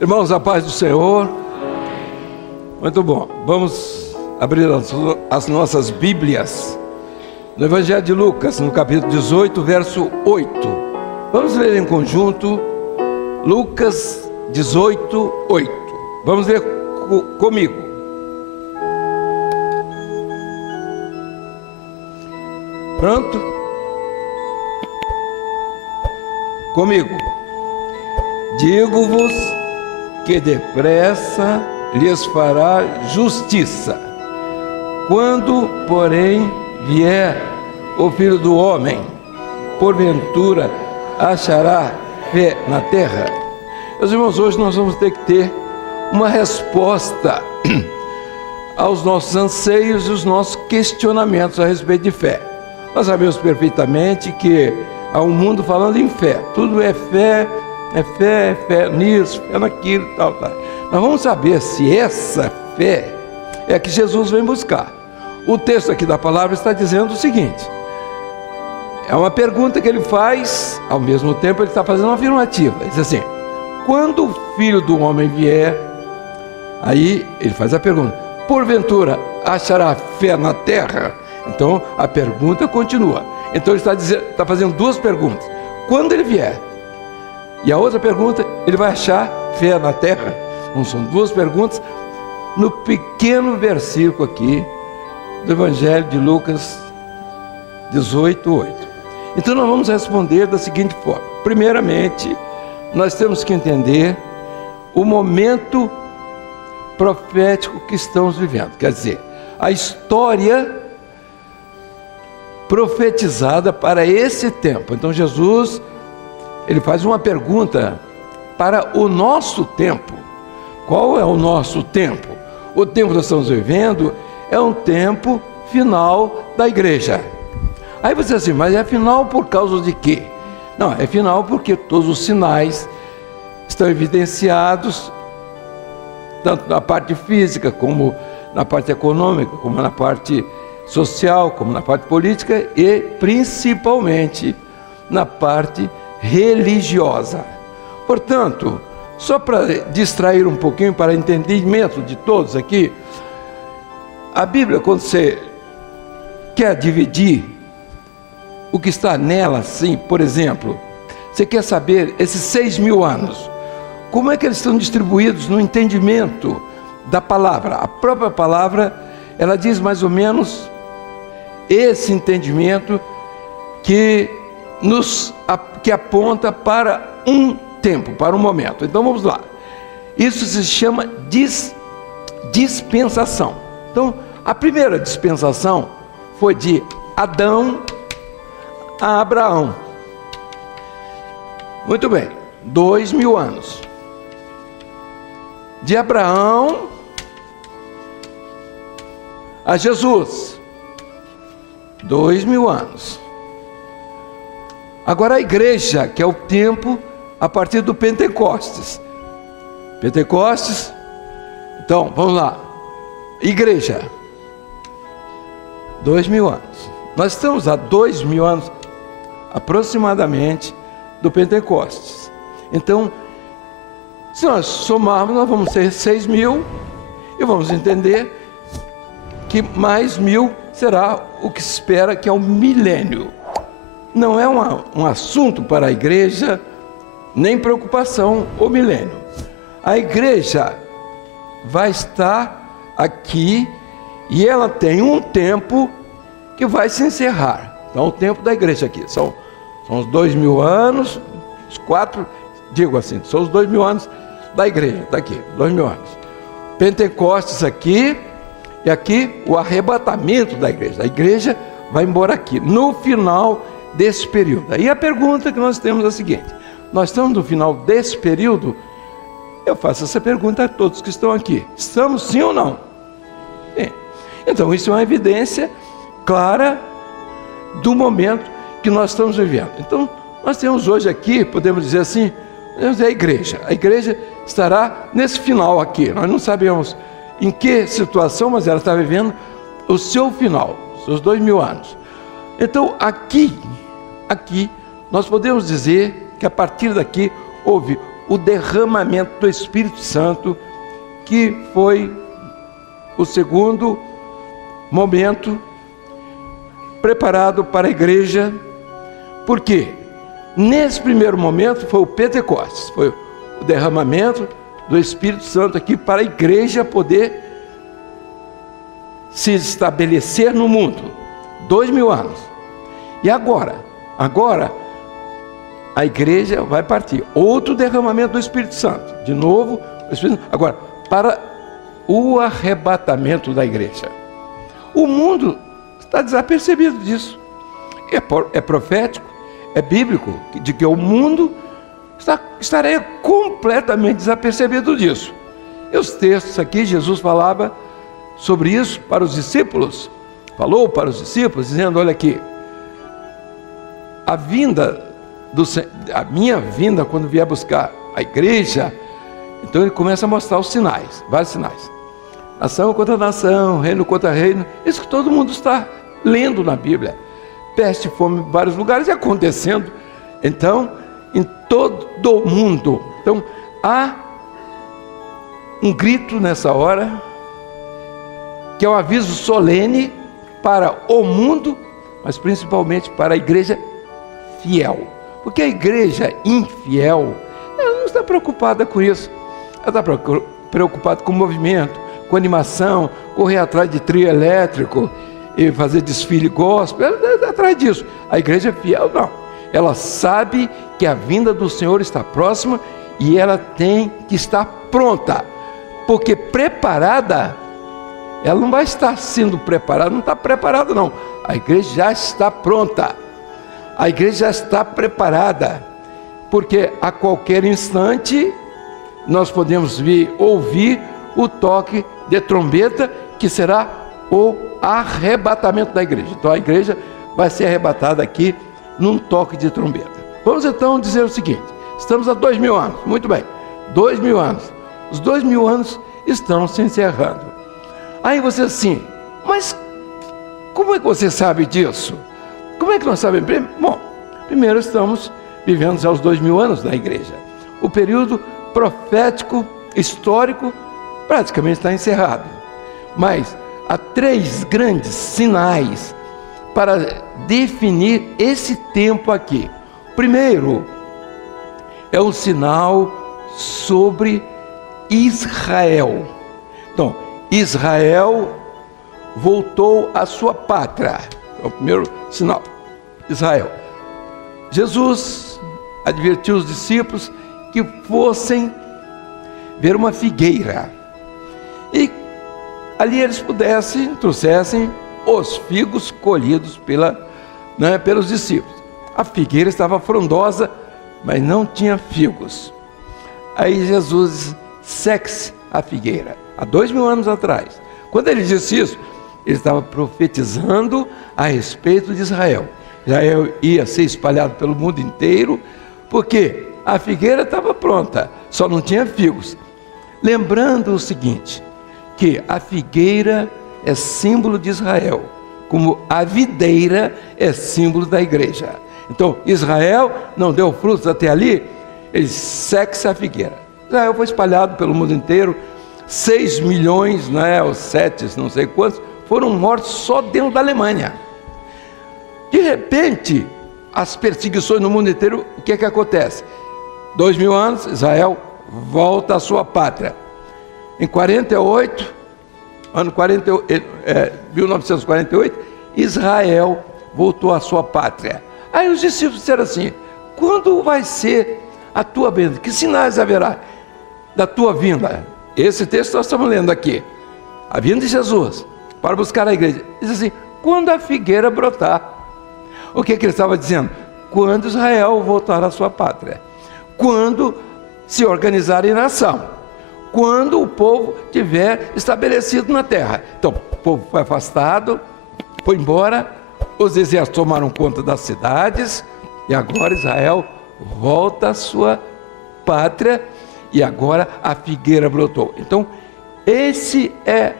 Irmãos, a paz do Senhor. Muito bom. Vamos abrir as nossas Bíblias no Evangelho de Lucas, no capítulo 18, verso 8. Vamos ler em conjunto Lucas 18, 8. Vamos ler comigo. Pronto? Comigo. Digo-vos que depressa lhes fará justiça. Quando, porém, vier o Filho do Homem, porventura achará fé na terra? Meus irmãos, hoje nós vamos ter que ter uma resposta aos nossos anseios e os nossos questionamentos a respeito de fé. Nós sabemos perfeitamente que há um mundo falando em fé. Tudo é fé nisso, fé naquilo, tal. Nós vamos saber se essa fé é a que Jesus vem buscar. O texto aqui da palavra está dizendo o seguinte: é uma pergunta que ele faz, ao mesmo tempo ele está fazendo uma afirmativa. Ele diz assim: quando o Filho do Homem vier, aí ele faz a pergunta: porventura achará fé na terra? Então a pergunta continua. Então ele está fazendo duas perguntas: quando ele vier? E a outra pergunta: ele vai achar fé na terra? Então são duas perguntas no pequeno versículo aqui do Evangelho de Lucas 18, 8. Então nós vamos responder da seguinte forma: primeiramente, nós temos que entender o momento profético que estamos vivendo, quer dizer, a história profetizada para esse tempo. Então Jesus, ele faz uma pergunta para o nosso tempo. Qual é o nosso tempo? O tempo que nós estamos vivendo é um tempo final da igreja. Aí você diz assim: mas é final por causa de quê? Não, é final porque todos os sinais estão evidenciados, tanto na parte física, como na parte econômica, como na parte social, como na parte política e principalmente na parte religiosa. Portanto, só para distrair um pouquinho, para entendimento de todos aqui, a Bíblia, quando você quer dividir o que está nela, assim, por exemplo, você quer saber esses 6.000 anos, como é que eles estão distribuídos no entendimento da palavra? A própria palavra, ela diz mais ou menos esse entendimento que aponta para um tempo, para um momento. Então vamos lá. Isso se chama dispensação. Então, a primeira dispensação foi de Adão a Abraão. Muito bem, 2.000 anos. De Abraão a Jesus, 2.000 anos. Agora a igreja, que é o tempo a partir do Pentecostes. Pentecostes, então, vamos lá. Igreja, 2.000 anos. Nós estamos há 2.000 anos, aproximadamente, do Pentecostes. Então, se nós somarmos, nós vamos ter 6.000 e vamos entender que mais 1.000 será o que se espera, que é o milênio. Não é um assunto para a igreja, nem preocupação o milênio. A igreja vai estar aqui e ela tem um tempo que vai se encerrar. Então o tempo da igreja aqui são os 2.000 anos, os 4, digo assim, são os 2.000 anos da igreja, daqui, 2.000 anos. Pentecostes aqui, e aqui o arrebatamento da igreja. A igreja vai embora aqui, no final desse período. Aí a pergunta que nós temos é a seguinte: nós estamos no final desse período? Eu faço essa pergunta a todos que estão aqui: estamos sim ou não? Sim. Então isso é uma evidência clara do momento que nós estamos vivendo. Então nós temos hoje aqui, podemos dizer assim, a igreja estará nesse final aqui. Nós não sabemos em que situação, mas ela está vivendo o seu final, seus 2.000 anos. Então aqui nós podemos dizer que a partir daqui houve o derramamento do Espírito Santo, que foi o segundo momento preparado para a igreja. Por quê? Nesse primeiro momento foi o Pentecostes, foi o derramamento do Espírito Santo aqui para a igreja poder se estabelecer no mundo. 2000 anos. E agora a igreja vai partir. Outro derramamento do Espírito Santo. De novo, o Espírito Santo. Agora, para o arrebatamento da igreja. O mundo está desapercebido disso. É profético, é bíblico, de que o mundo estaria completamente desapercebido disso. E os textos aqui, Jesus falava sobre isso para os discípulos. Falou para os discípulos, dizendo, olha aqui, a minha vinda, quando vier buscar a igreja, então ele começa a mostrar os sinais, vários sinais. Nação contra nação, reino contra reino, isso que todo mundo está lendo na Bíblia. Peste e fome em vários lugares acontecendo, então, em todo o mundo. Então, há um grito nessa hora, que é um aviso solene para o mundo, mas principalmente para a igreja fiel. Porque a igreja infiel, ela não está preocupada com isso. Ela está preocupada com o movimento, com animação, correr atrás de trio elétrico e fazer desfile gospel. Ela está atrás disso. A igreja fiel não. Ela sabe que a vinda do Senhor está próxima e ela tem que estar pronta. Porque preparada, ela não vai estar sendo preparada, não está preparada não. A igreja já está pronta. A igreja já está preparada. Porque a qualquer instante nós podemos ouvir o toque de trombeta, que será o arrebatamento da igreja. Então a igreja vai ser arrebatada aqui num toque de trombeta. Vamos então dizer o seguinte: estamos há 2000 anos, muito bem, 2000 anos. Os 2000 anos estão se encerrando. Aí você assim, mas como é que você sabe disso? Como é que nós sabemos? Bom, primeiro estamos vivendo já os 2000 anos da igreja. O período profético, histórico, praticamente está encerrado. Mas há 3 grandes sinais para definir esse tempo aqui. Primeiro, é o sinal sobre Israel. Então, Israel voltou à sua pátria. É o primeiro sinal. Israel. Jesus advertiu os discípulos que fossem ver uma figueira. E ali eles trouxessem os figos colhidos pelos discípulos. A figueira estava frondosa, mas não tinha figos. Aí Jesus disse, seque-se a figueira. Há 2000 anos atrás. Quando ele disse isso, ele estava profetizando a respeito de Israel. Israel ia ser espalhado pelo mundo inteiro, porque a figueira estava pronta, só não tinha figos. Lembrando o seguinte, que a figueira é símbolo de Israel, como a videira é símbolo da igreja. Então, Israel não deu frutos até ali, ele seque-se a figueira. Israel foi espalhado pelo mundo inteiro, 6 milhões, ou 7, não sei quantos, foram mortos só dentro da Alemanha. De repente, as perseguições no mundo inteiro, o que acontece? 2000 anos, Israel volta à sua pátria. Em 1948, Israel voltou à sua pátria. Aí os discípulos disseram assim, quando vai ser a tua vinda? Que sinais haverá da tua vinda? Esse texto nós estamos lendo aqui. A vinda de Jesus para buscar a igreja. Diz assim, quando a figueira brotar. O que ele estava dizendo? Quando Israel voltar à sua pátria. Quando se organizar em nação. Quando o povo tiver estabelecido na terra. Então, o povo foi afastado, foi embora, os exércitos tomaram conta das cidades, e agora Israel volta à sua pátria, e agora a figueira brotou. Então, esse é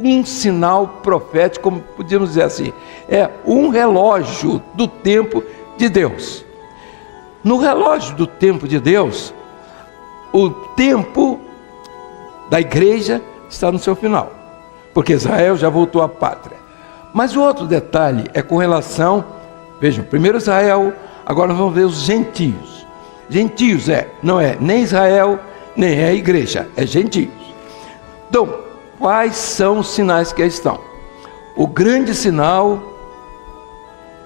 um sinal profético, como podíamos dizer assim, é um relógio do tempo de Deus. No relógio do tempo de Deus, o tempo da igreja está no seu final, porque Israel já voltou à pátria. Mas o outro detalhe é com relação, vejam, primeiro Israel, agora vamos ver os gentios. Gentios não é nem Israel, nem é a igreja, é gentios. Então, quais são os sinais que aí estão? O grande sinal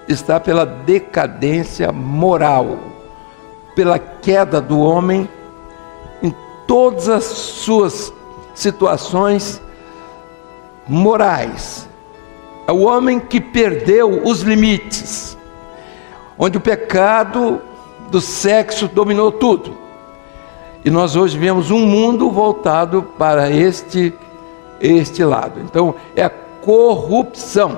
está pela decadência moral, pela queda do homem em todas as suas situações morais. É o homem que perdeu os limites, onde o pecado do sexo dominou tudo. E nós hoje vemos um mundo voltado para este lado. Então, é a corrupção.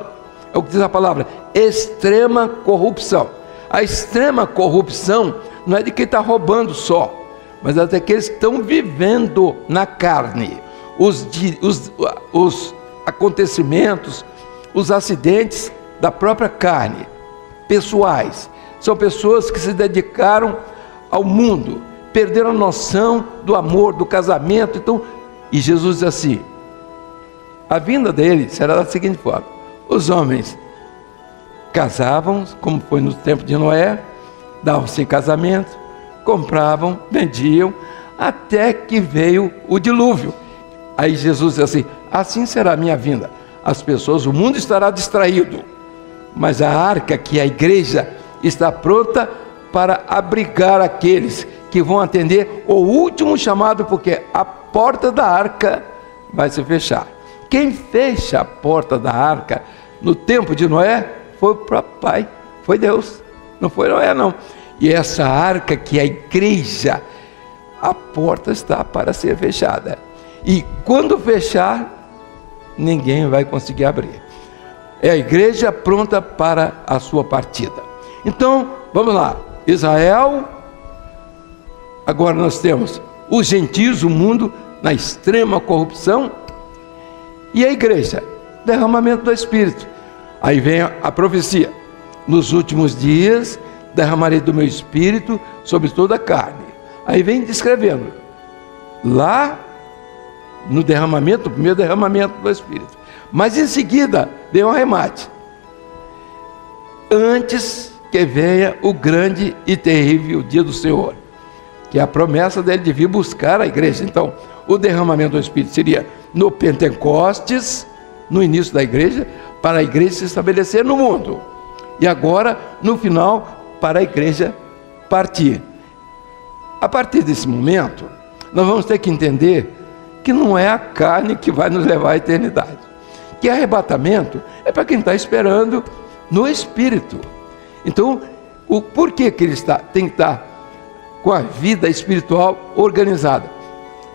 É o que diz a palavra, extrema corrupção. A extrema corrupção não é de quem está roubando só, mas é daqueles que estão vivendo na carne. Os acontecimentos, os acidentes da própria carne, pessoais. São pessoas que se dedicaram ao mundo, perderam a noção do amor, do casamento. Então, e Jesus diz assim, a vinda dele será da seguinte forma: os homens casavam, como foi no tempo de Noé, davam-se em casamento, compravam, vendiam, até que veio o dilúvio. Aí Jesus diz assim, assim será a minha vinda. As pessoas, o mundo estará distraído, mas a arca, que é a igreja, está pronta para abrigar aqueles que vão atender o último chamado, porque a porta da arca vai se fechar. Quem fecha a porta da arca no tempo de Noé foi o próprio Pai, foi Deus, não foi Noé não. E essa arca, que é a igreja, a porta está para ser fechada, e quando fechar, ninguém vai conseguir abrir. É a igreja pronta para a sua partida. Então, vamos lá, Israel, agora nós temos os gentios, o mundo na extrema corrupção, e a igreja, derramamento do Espírito. Aí vem a profecia, nos últimos dias derramarei do meu Espírito sobre toda a carne. Aí vem descrevendo, lá no derramamento, o primeiro derramamento do Espírito. Mas em seguida vem um arremate, antes que venha o grande e terrível dia do Senhor, que é a promessa dele de vir buscar a igreja. Então, o derramamento do Espírito seria no Pentecostes, no início da igreja, para a igreja se estabelecer no mundo, e agora, no final, para a igreja partir. A partir desse momento, nós vamos ter que entender que não é a carne que vai nos levar à eternidade, que arrebatamento é para quem está esperando no Espírito. Então, por que ele tem que estar com a vida espiritual organizada?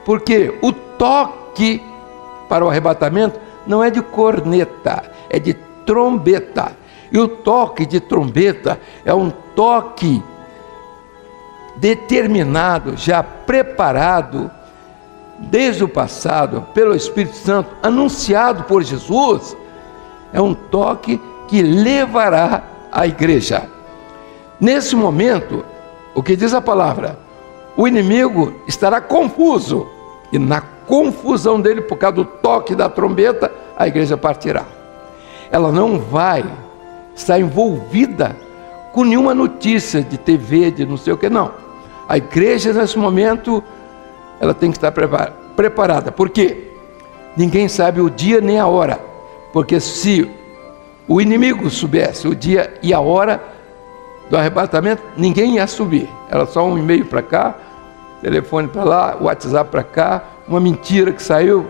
Porque o toque para o arrebatamento não é de corneta, é de trombeta. E o toque de trombeta é um toque determinado, já preparado desde o passado pelo Espírito Santo, anunciado por Jesus. É um toque que levará a igreja. Nesse momento, o que diz a palavra? O inimigo estará confuso, e na confusão dele, por causa do toque da trombeta, a igreja partirá. Ela não vai estar envolvida com nenhuma notícia de TV, de não sei o que, não. A igreja, nesse momento, ela tem que estar preparada. Por quê? Ninguém sabe o dia nem a hora, porque se o inimigo soubesse o dia e a hora do arrebatamento, ninguém ia subir. Era só um e-mail para cá, telefone para lá, WhatsApp para cá, uma mentira que saiu,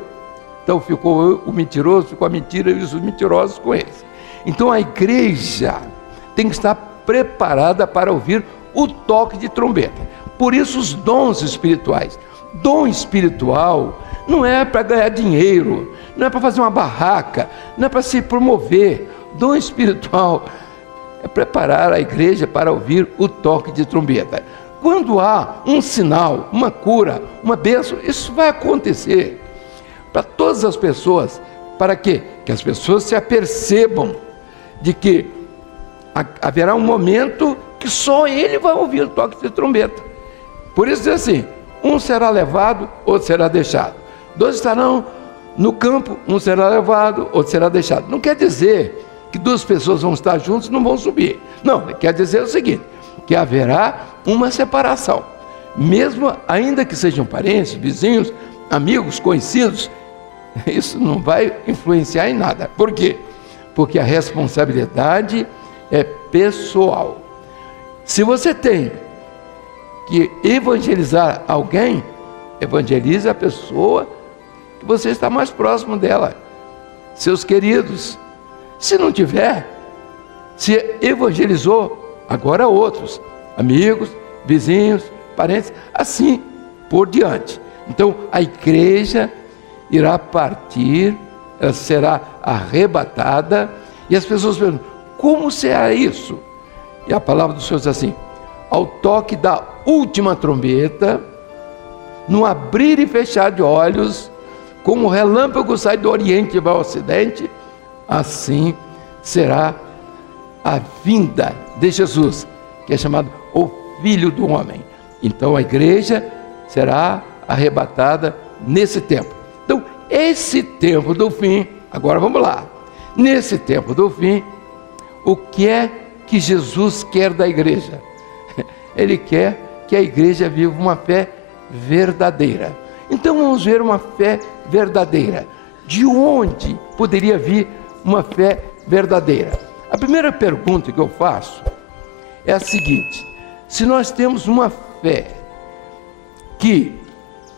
então ficou o mentiroso, ficou a mentira e os mentirosos com eles. Então a igreja tem que estar preparada para ouvir o toque de trombeta. Por isso os dons espirituais. Dom espiritual não é para ganhar dinheiro, não é para fazer uma barraca, não é para se promover. Dom espiritual é preparar a igreja para ouvir o toque de trombeta. Quando há um sinal, uma cura, uma bênção, isso vai acontecer para todas as pessoas. Para quê? Que as pessoas se apercebam de que haverá um momento que só ele vai ouvir o toque de trombeta. Por isso diz assim, Um será levado, outro será deixado. 2 estarão no campo, um será levado, outro será deixado. Não quer dizer que 2 pessoas vão estar juntas e não vão subir. Não, quer dizer o seguinte, que haverá uma separação. Mesmo ainda que sejam parentes, vizinhos, amigos, conhecidos, isso não vai influenciar em nada. Por quê? Porque a responsabilidade é pessoal. Se você tem que evangelizar alguém, evangelize a pessoa que você está mais próximo dela, seus queridos. Se não tiver, se evangelizou, agora outros, amigos, vizinhos, parentes, assim por diante. Então a igreja irá partir, ela será arrebatada, e as pessoas perguntam, como será isso? E a palavra do Senhor diz assim, ao toque da última trombeta, no abrir e fechar de olhos, como o relâmpago sai do oriente e vai ao ocidente, assim será a vinda de Jesus, que é chamado o Filho do Homem. Então a igreja será arrebatada nesse tempo. Então, esse tempo do fim, agora vamos lá. Nesse tempo do fim, o que é que Jesus quer da igreja? Ele quer que a igreja viva uma fé verdadeira. Então vamos ver uma fé verdadeira. De onde poderia vir uma fé verdadeira? A primeira pergunta que eu faço é a seguinte: se nós temos uma fé que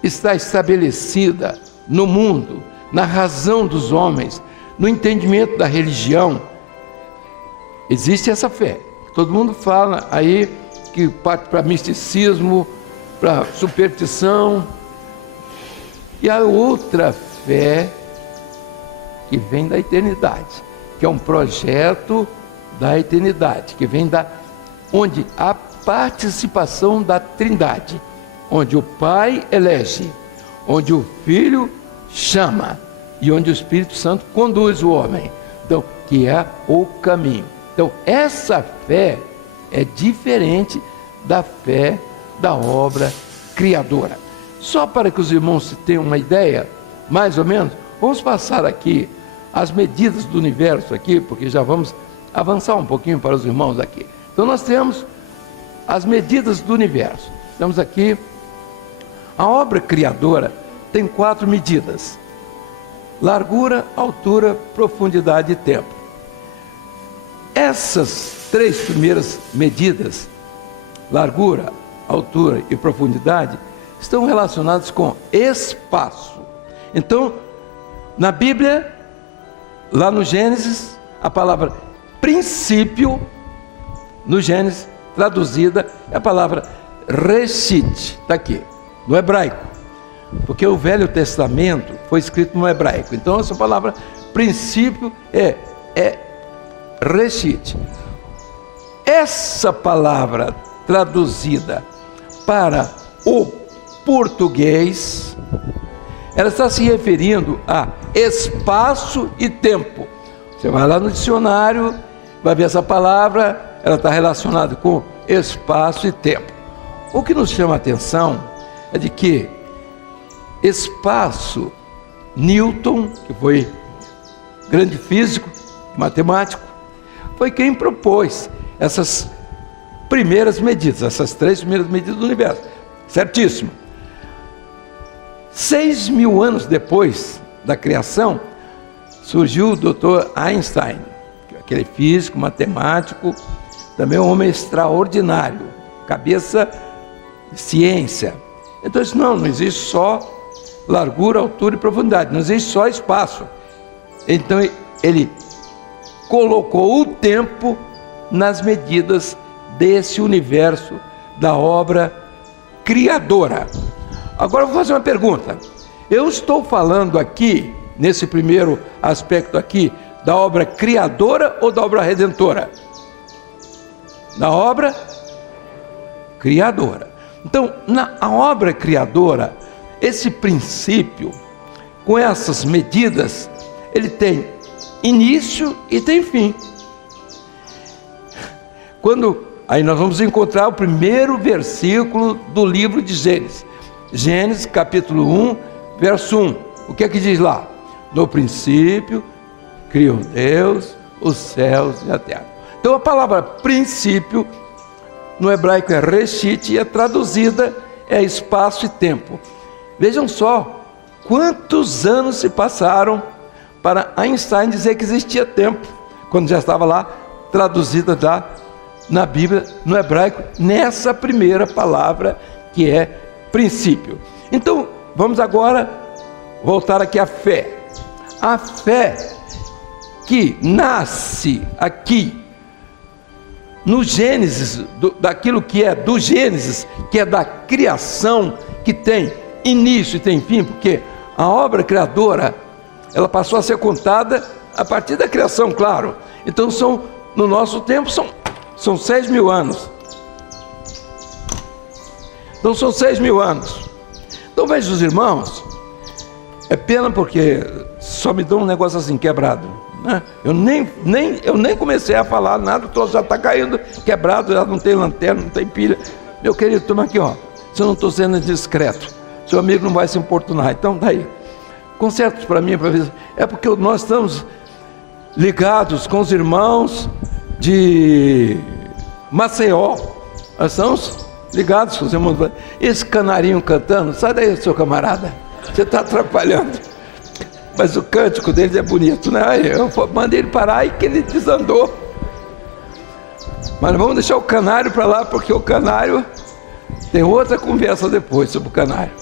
está estabelecida no mundo, na razão dos homens, no entendimento da religião, existe essa fé. Todo mundo fala aí que parte para misticismo, para superstição. E a outra fé que vem da eternidade, que é um projeto da eternidade, que vem da onde a participação da Trindade, onde o Pai elege, onde o Filho chama e onde o Espírito Santo conduz o homem. Então, que é o caminho. Então, essa fé é diferente da fé da obra criadora. Só para que os irmãos tenham uma ideia, mais ou menos, vamos passar aqui as medidas do universo aqui, porque já vamos avançar um pouquinho para os irmãos aqui. Então nós temos as medidas do universo. Temos aqui, a obra criadora tem 4 medidas: largura, altura, profundidade e tempo. Essas 3 primeiras medidas, largura, altura e profundidade, estão relacionados com espaço. Então, na Bíblia, lá no Gênesis, a palavra princípio, no Gênesis, traduzida, é a palavra reshit, está aqui, no hebraico, porque o Velho Testamento foi escrito no hebraico. Então, essa palavra princípio é reshit. Essa palavra traduzida para o português, ela está se referindo a espaço e tempo. Você vai lá no dicionário, vai ver essa palavra, ela está relacionada com espaço e tempo. O que nos chama a atenção é de que espaço, Newton, que foi grande físico, matemático, foi quem propôs essas primeiras medidas, essas 3 primeiras medidas do universo. Certíssimo. 6.000 anos depois da criação, surgiu o Dr. Einstein, aquele físico, matemático, também um homem extraordinário, cabeça de ciência. Então disse, não existe só largura, altura e profundidade, não existe só espaço. Então ele colocou o tempo nas medidas desse universo da obra criadora. Agora eu vou fazer uma pergunta. Eu estou falando aqui, nesse primeiro aspecto aqui, da obra criadora ou da obra redentora? Da obra criadora. Então, na obra criadora, esse princípio, com essas medidas, ele tem início e tem fim. Aí nós vamos encontrar o primeiro versículo do livro de Gênesis. Gênesis capítulo 1, verso 1. O que é que diz lá? No princípio, criou Deus os céus e a terra. Então a palavra princípio, no hebraico é reshit, e é traduzida espaço e tempo. Vejam só, quantos anos se passaram para Einstein dizer que existia tempo, quando já estava lá, traduzida já na Bíblia, no hebraico, nessa primeira palavra que é princípio. Então, vamos agora voltar aqui à fé. A fé que nasce aqui no Gênesis, daquilo que é do Gênesis, que é da criação, que tem início e tem fim, porque a obra criadora, ela passou a ser contada a partir da criação, claro. Então no nosso tempo são 6.000 anos. Então são 6.000 anos. Então veja os irmãos, é pena porque só me dão um negócio assim quebrado, né? Eu nem comecei a falar nada, o troço já está caindo quebrado, já não tem lanterna, não tem pilha. Meu querido, toma aqui, ó. Se eu não estou sendo discreto, seu amigo não vai se importunar. Então daí, conserta para mim, para ver. É porque nós estamos ligados com os irmãos de Maceió. Nós estamos ligados com os irmãos. Esse canarinho cantando, sai daí, seu camarada, você está atrapalhando. Mas o cântico deles é bonito, né? Eu mandei ele parar e que ele desandou. Mas vamos deixar o canário para lá, porque o canário tem outra conversa depois sobre o canário.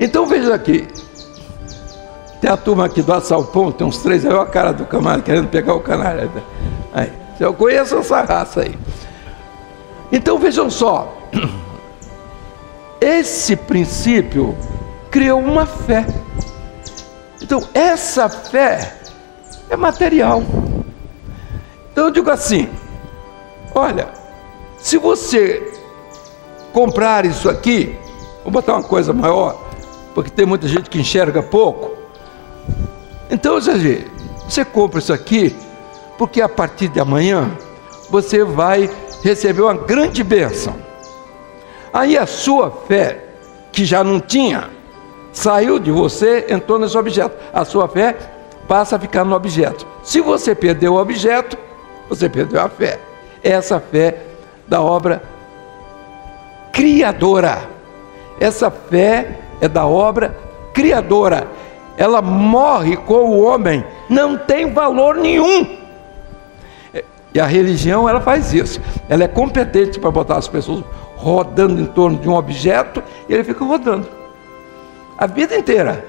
Então veja aqui, tem a turma aqui do Assalpão, tem uns 3 aí, olha a cara do camarada querendo pegar o canário. Aí, eu conheço essa raça aí. Então vejam só, esse princípio criou uma fé. Então essa fé é material. Então eu digo assim, olha, se você comprar isso aqui, vou botar uma coisa maior, porque tem muita gente que enxerga pouco. Então, você compra isso aqui, porque a partir de amanhã, você vai receber uma grande bênção. Aí a sua fé, que já não tinha, saiu de você, entrou nesse objeto. A sua fé passa a ficar no objeto. Se você perdeu o objeto, você perdeu a fé. Essa fé da obra criadora. Essa fé é da obra criadora. Ela morre com o homem, não tem valor nenhum. E a religião, ela faz isso. Ela é competente para botar as pessoas rodando em torno de um objeto, e ele fica rodando a vida inteira.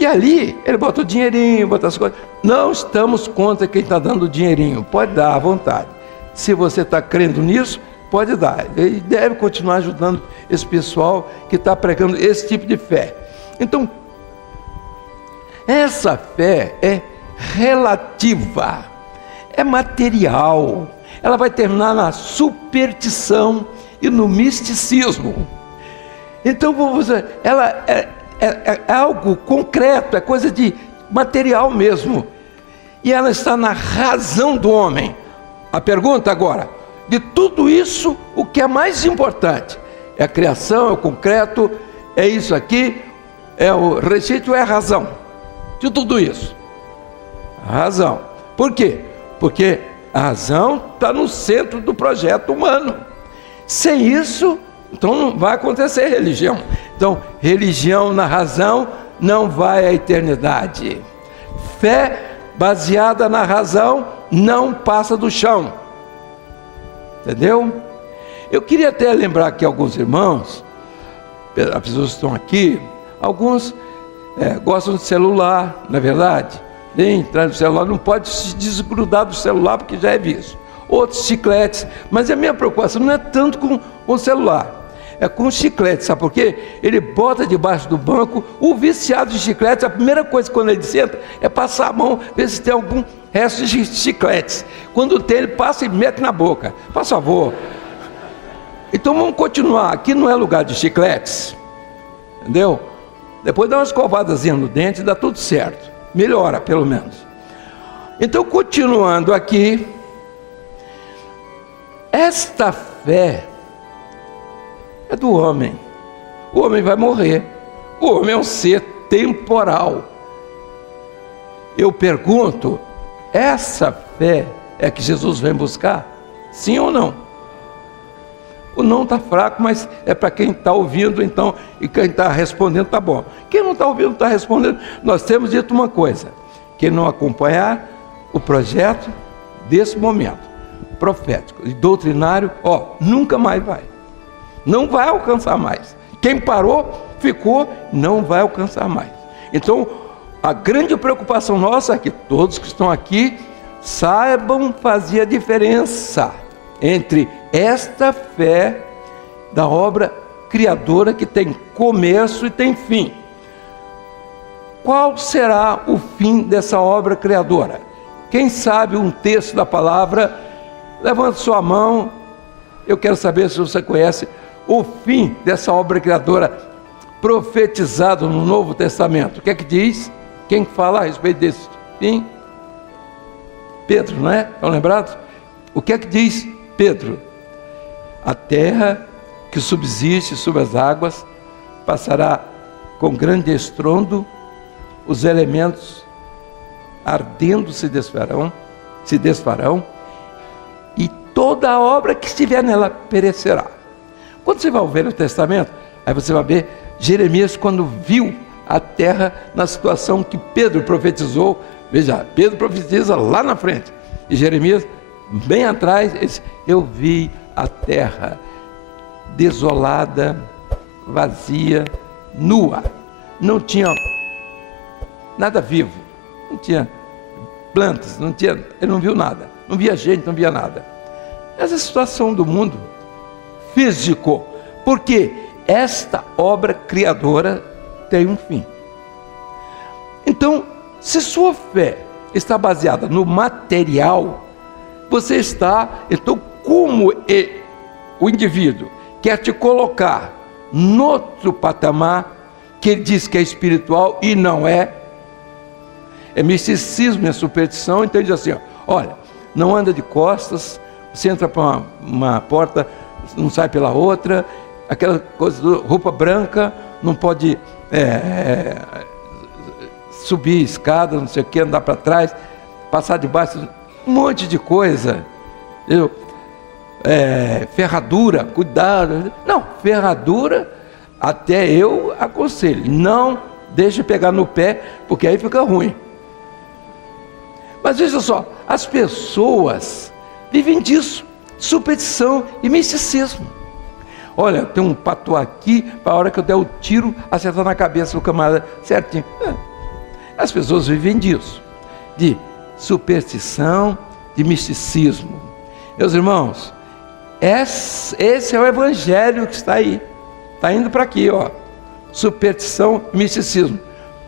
E ali, ele bota o dinheirinho, bota as coisas. Não estamos contra quem está dando dinheirinho, pode dar à vontade. Se você está crendo nisso, pode dar. Ele deve continuar ajudando esse pessoal que está pregando esse tipo de fé. Então, essa fé é relativa, é material. Ela vai terminar na superstição e no misticismo. Então, vamos dizer, ela é algo concreto, é coisa de material mesmo. E ela está na razão do homem. A pergunta agora, de tudo isso, o que é mais importante? É a criação, é o concreto, é isso aqui, é o recheio, é a razão. De tudo isso. A razão. Por quê? Porque a razão está no centro do projeto humano. Sem isso, então não vai acontecer religião. Então, religião na razão não vai à eternidade. Fé baseada na razão não passa do chão. Entendeu? Eu queria até lembrar aqui alguns irmãos, as pessoas que estão aqui, alguns gostam de celular, não é verdade? Vem entrar no celular, não pode se desgrudar do celular porque já é vício. Outros chicletes, mas a minha preocupação não é tanto com o celular, é com o chiclete, sabe por quê? Ele bota debaixo do banco, o viciado de chiclete, a primeira coisa quando ele senta é passar a mão, ver se tem algum resto de chicletes. Quando tem, ele passa e mete na boca. Por favor. Então vamos continuar, aqui não é lugar de chicletes, entendeu? Depois dá uma escovadazinha no dente e dá tudo certo, melhora pelo menos. Então continuando aqui, esta fé é do homem. O homem vai morrer. O homem é um ser temporal. Eu pergunto, essa fé é que Jesus vem buscar? Sim ou não? O não está fraco, mas é para quem está ouvindo, então, e quem está respondendo está bom. Quem não está ouvindo, está respondendo. Nós temos dito uma coisa: quem não acompanhar o projeto desse momento profético e doutrinário, nunca mais vai. Não vai alcançar mais. Quem parou, ficou, não vai alcançar mais. Então, a grande preocupação nossa é que todos que estão aqui saibam fazer a diferença entre esta fé da obra criadora que tem começo e tem fim. Qual será o fim dessa obra criadora? Quem sabe um texto da palavra, levante sua mão. Eu quero saber se você conhece o fim dessa obra criadora profetizado no Novo Testamento. O que é que diz? Quem fala a respeito desse fim? Pedro, não é? Estão lembrados? O que é que diz Pedro? A terra que subsiste sobre as águas passará com grande estrondo, os elementos ardendo se desfarão, e toda a obra que estiver nela perecerá. Quando você vai ao Velho Testamento, aí você vai ver Jeremias, quando viu a terra na situação que Pedro profetizou. Veja, Pedro profetiza lá na frente, e Jeremias bem atrás, ele disse: eu vi a terra desolada, vazia, nua, não tinha nada vivo, não tinha plantas, ele não viu nada, não via gente, não via nada. Essa é a situação do mundo físico, porque esta obra criadora tem um fim. Então, se sua fé está baseada no material, você está, então, como o indivíduo quer te colocar noutro patamar, que ele diz que é espiritual e não é misticismo, é superstição. Então ele diz assim, olha, não anda de costas, você entra para uma porta, não sai pela outra, aquela coisa de roupa branca, não pode subir escada, não sei o que, andar para trás, passar debaixo, um monte de coisa, ferradura, cuidado. Não, ferradura até eu aconselho, não deixe pegar no pé, porque aí fica ruim. Mas veja só, as pessoas vivem disso, superstição e misticismo. Olha, tem um patuá aqui, para a hora que eu der o tiro, acertar na cabeça do camarada certinho. As pessoas vivem disso, de superstição, de misticismo. Meus irmãos, esse é o evangelho que está aí, está indo para aqui, superstição e misticismo.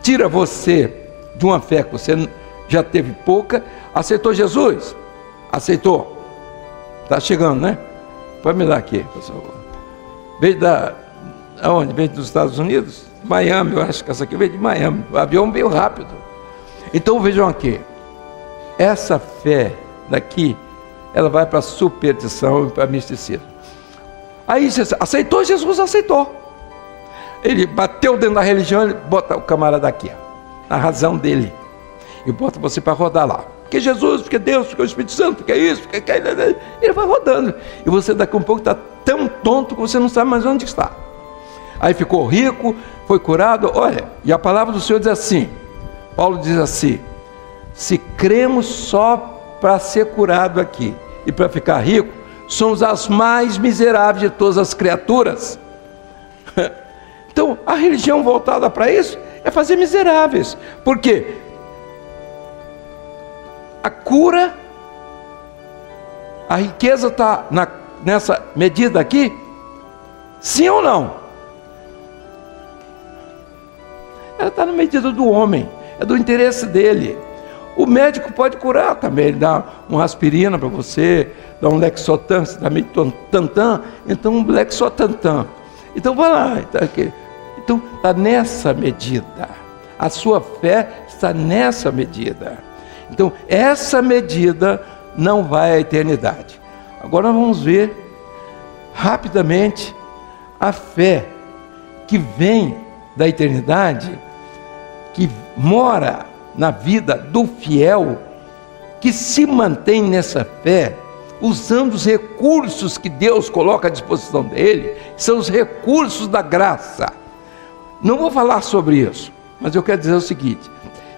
Tira você de uma fé que você já teve pouca. Aceitou Jesus? Aceitou. Está chegando, né? Pode me dar aqui, pessoal. Veio aonde? Veio dos Estados Unidos? Miami, eu acho que essa aqui veio de Miami. O avião veio rápido. Então vejam aqui, essa fé daqui, ela vai para a superstição e para misticismo. Aí você aceitou Jesus? Aceitou. Ele bateu dentro da religião, ele bota o camarada aqui, na razão dele, e bota você para rodar lá. Porque Jesus, porque Deus, porque o Espírito Santo, porque isso, porque aquilo. Ele vai rodando. E você daqui a um pouco está tão tonto que você não sabe mais onde está. Aí ficou rico, foi curado. Olha, e a palavra do Senhor diz assim, Paulo diz assim: se cremos só para ser curado aqui e para ficar rico, somos as mais miseráveis de todas as criaturas. Então, a religião voltada para isso é fazer miseráveis. Por quê? A cura, a riqueza está nessa medida aqui? Sim ou não? Ela está na medida do homem, é do interesse dele. O médico pode curar também, ele dá uma aspirina para você, dá um Lexotan, você está meio tantã, então um Lexotantan. Então vai lá, tá aqui. Então está nessa medida, a sua fé está nessa medida. Então essa medida não vai à eternidade. Agora vamos ver rapidamente a fé que vem da eternidade, que mora na vida do fiel, que se mantém nessa fé, usando os recursos que Deus coloca à disposição dele, são os recursos da graça. Não vou falar sobre isso, mas eu quero dizer o seguinte: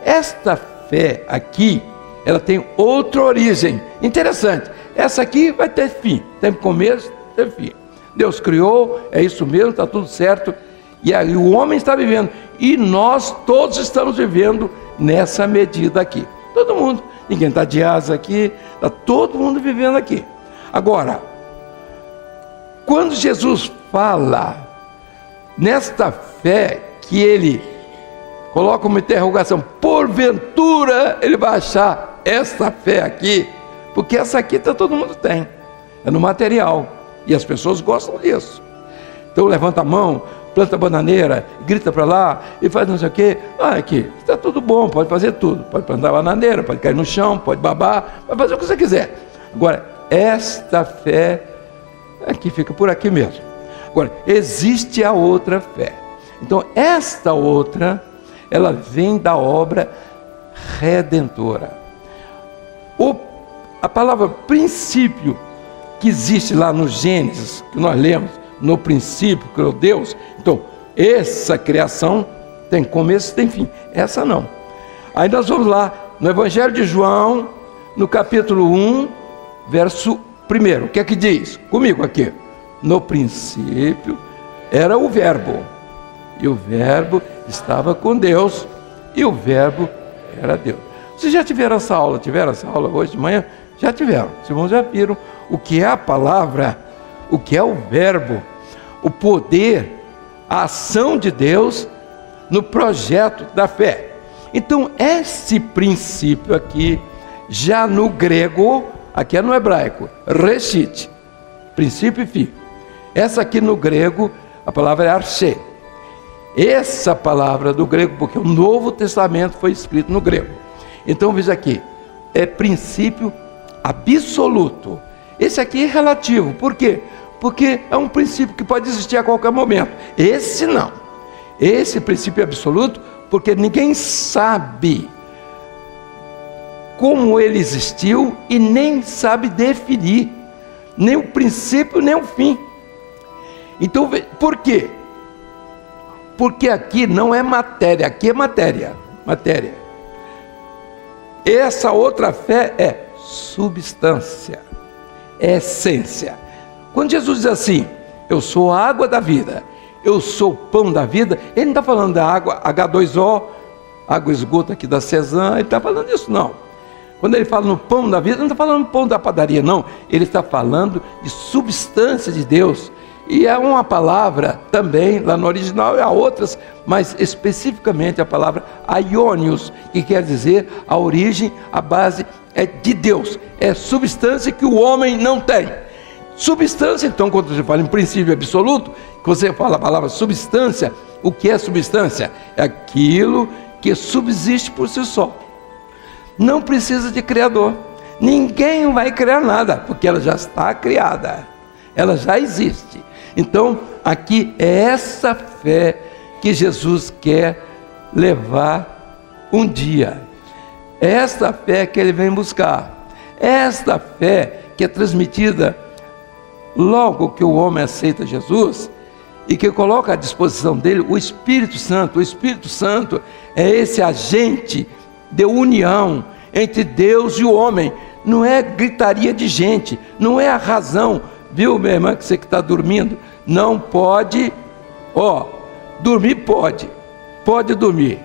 esta fé aqui, ela tem outra origem interessante. Essa aqui vai ter fim, tem começo, tem fim. Deus criou, é isso mesmo, está tudo certo, e aí o homem está vivendo, e nós todos estamos vivendo nessa medida aqui. Todo mundo, ninguém está de asa aqui, está todo mundo vivendo aqui. Agora, quando Jesus fala nesta fé que ele coloca uma interrogação, porventura ele vai achar essa fé aqui, porque essa aqui todo mundo tem, é no material, e as pessoas gostam disso. Então levanta a mão, planta a bananeira, grita para lá e faz não sei o quê. Aqui, está tudo bom, pode fazer tudo. Pode plantar a bananeira, pode cair no chão, pode babar, pode fazer o que você quiser. Agora, esta fé aqui fica por aqui mesmo. Agora, existe a outra fé. Então, esta outra, ela vem da obra redentora. A palavra princípio, que existe lá no Gênesis, que nós lemos, no princípio criou Deus. Então, essa criação tem começo e tem fim. Essa não. Aí nós vamos lá, no Evangelho de João, no capítulo 1, verso 1. O que é que diz? Comigo aqui. No princípio era o Verbo, e o Verbo estava com Deus, e o Verbo era Deus. Vocês já tiveram essa aula? Tiveram essa aula hoje de manhã? Já tiveram. Os irmãos já viram o que é a palavra, o que é o verbo, o poder, a ação de Deus no projeto da fé. Então, esse princípio aqui, já no grego, aqui é no hebraico, reshit, princípio e fim. Essa aqui no grego, a palavra é arche. Essa palavra do grego, porque o Novo Testamento foi escrito no grego. Então, veja aqui, é princípio absoluto. Esse aqui é relativo. Por quê? Porque é um princípio que pode existir a qualquer momento. Esse não. Esse princípio é absoluto, porque ninguém sabe como ele existiu e nem sabe definir nem o princípio nem o fim. Então, por quê? Porque aqui não é matéria, aqui é matéria. Essa outra fé é substância, é essência. Quando Jesus diz assim, eu sou a água da vida, eu sou o pão da vida, ele não está falando da água H2O, água esgoto aqui da Cezanne, ele está falando disso não. Quando ele fala no pão da vida, ele não está falando no pão da padaria não, ele está falando de substância de Deus. E é uma palavra também, lá no original há outras, mas especificamente a palavra aionios, que quer dizer a origem, a base é de Deus, é substância que o homem não tem. Substância, então, quando você fala em princípio absoluto, que você fala a palavra substância, o que é substância? É aquilo que subsiste por si só. Não precisa de criador. Ninguém vai criar nada, porque ela já está criada. Ela já existe. Então, aqui é essa fé que Jesus quer levar um dia. É esta fé que ele vem buscar. É esta fé que é transmitida logo que o homem aceita Jesus e que coloca à disposição dele o Espírito Santo. O Espírito Santo é esse agente de união entre Deus e o homem. Não é gritaria de gente, não é a razão. Viu, minha irmã, que você que está dormindo, não pode, dormir pode dormir.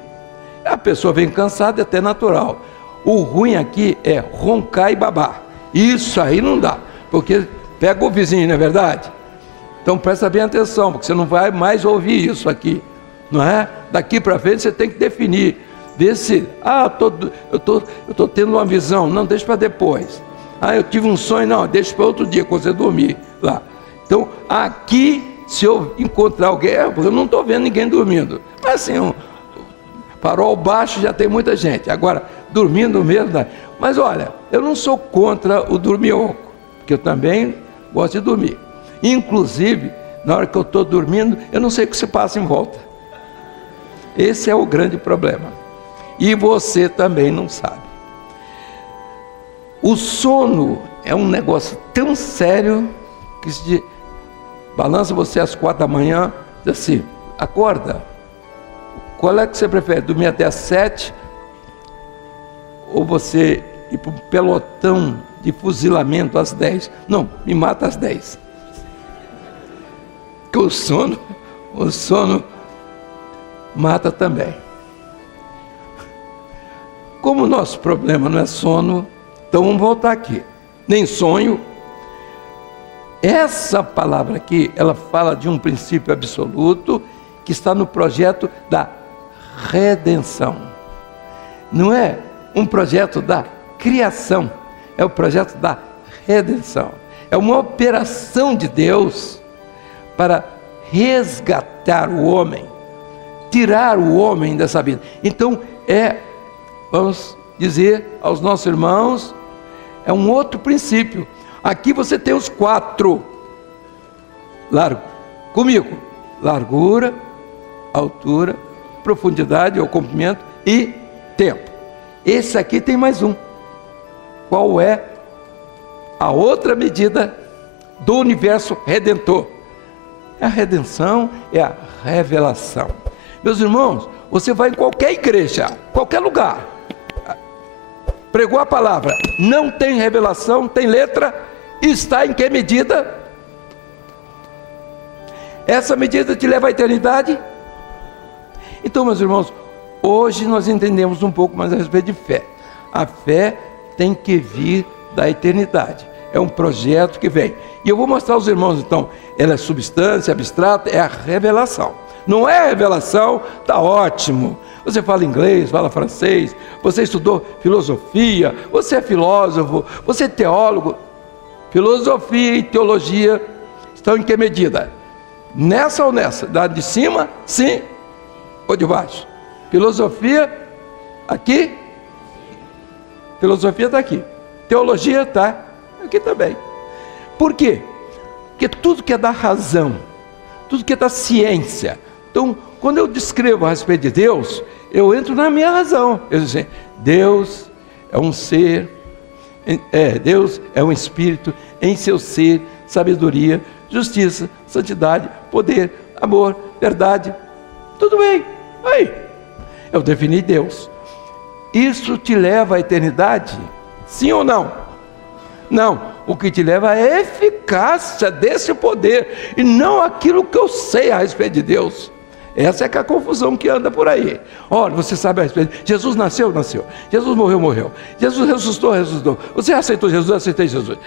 A pessoa vem cansada, é até natural. O ruim aqui é roncar e babar. Isso aí não dá, porque pega o vizinho, não é verdade? Então presta bem atenção, porque você não vai mais ouvir isso aqui, não é? Daqui para frente você tem que definir, ver se, eu tô tendo uma visão, não, deixa para depois. Eu tive um sonho, não, deixa para outro dia, quando você dormir lá. Então, aqui, se eu encontrar alguém, eu não estou vendo ninguém dormindo. Mas assim, farol baixo já tem muita gente. Agora, dormindo mesmo, né? Mas olha, eu não sou contra o dormioco, porque eu também gosto de dormir. Inclusive, Na hora que eu estou dormindo, eu não sei o que se passa em volta. Esse é o grande problema. E você também não sabe. O sono é um negócio tão sério que se balança você às 4 da manhã, diz assim, acorda. Qual é que você prefere? Dormir até às 7? Ou você ir para um pelotão de fuzilamento às 10? Não, me mata às 10. Porque o sono mata também. Como o nosso problema não é sono, então vamos voltar aqui. Nem sonho. Essa palavra aqui, ela fala de um princípio absoluto que está no projeto da redenção. Não é um projeto da criação, é o projeto da redenção. É uma operação de Deus para resgatar o homem, tirar o homem dessa vida. Então vamos dizer aos nossos irmãos, é um outro princípio. Aqui você tem os 4. Comigo. Largura, altura, profundidade ou comprimento e tempo. Esse aqui tem mais um. Qual é a outra medida do universo redentor? A redenção é a revelação. Meus irmãos, você vai em qualquer igreja, qualquer lugar, pregou a palavra, não tem revelação, tem letra, está em que medida? Essa medida te leva à eternidade? Então, meus irmãos, hoje nós entendemos um pouco mais a respeito de fé. A fé tem que vir da eternidade. É um projeto que vem. E eu vou mostrar aos irmãos, então, ela é substância, abstrata, é a revelação. Não é a revelação, está ótimo. Você fala inglês, fala francês, você estudou filosofia, você é filósofo, você é teólogo. Filosofia e teologia estão em que medida? Nessa ou nessa? Da de cima, sim, ou de baixo? Filosofia, aqui? Filosofia está aqui. Teologia está aqui também. Por quê? Porque tudo que é da razão, tudo que é da ciência. Então, quando eu descrevo a respeito de Deus, eu entro na minha razão. Eu digo assim, Deus é um ser, Deus é um espírito, em seu ser, sabedoria, justiça, santidade, poder, amor, verdade. Tudo bem. Aí, eu defini Deus. Isso te leva à eternidade? Sim ou não? Não. O que te leva é a eficácia desse poder e não aquilo que eu sei a respeito de Deus. Essa é que é a confusão que anda por aí. Olha, você sabe a respeito. Jesus nasceu? Nasceu. Jesus morreu? Morreu. Jesus ressuscitou? Ressuscitou. Você aceitou Jesus? Aceitei Jesus.